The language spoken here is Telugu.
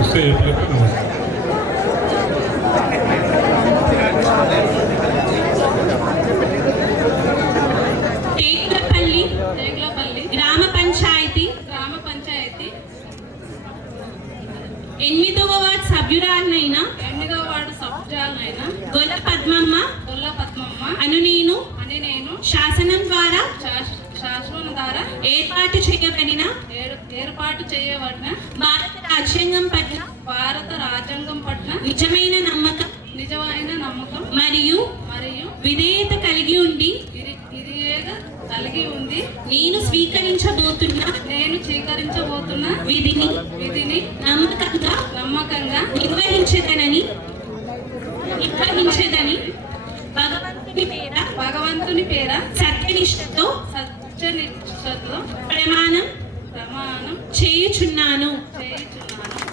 उससे एक గ్రామ పంచాయతీ గ్రామ పంచాయతీ. ఎనిమిదవ వార్డు సభ్యురాలనైనా ఎనిమిదవ వార్డు సభ్యురాలనైనా గొల్ల పద్మమ్మ అను నేను అని నేను శాసనం ద్వారా శాస్- శాసనం ద్వారా ఏర్పాటు చేయబడిన ఏర్- ఏర్పాటు చేయబడిన భారత రాజ్యాంగం పట్ల భారత రాజ్యాంగం పట్ల నిజమైన నమ్మకం నిజమైన నమ్మకం మరియు మరియు విధేయత కలిగి ఉండి కలిగి ఉంది నేను స్వీకరించబోతున్న నేను స్వీకరించబోతున్న విధిని విధిని నమ్మకంగా నమ్మకంగా నిర్వహించదనని నిర్వహించదని పేర భగవంతుని పేర సత్యనిష్టతో సత్యనిష్టతో ప్రమాణం ప్రమాణం చేయుచున్నాను. చేయుచున్నాను.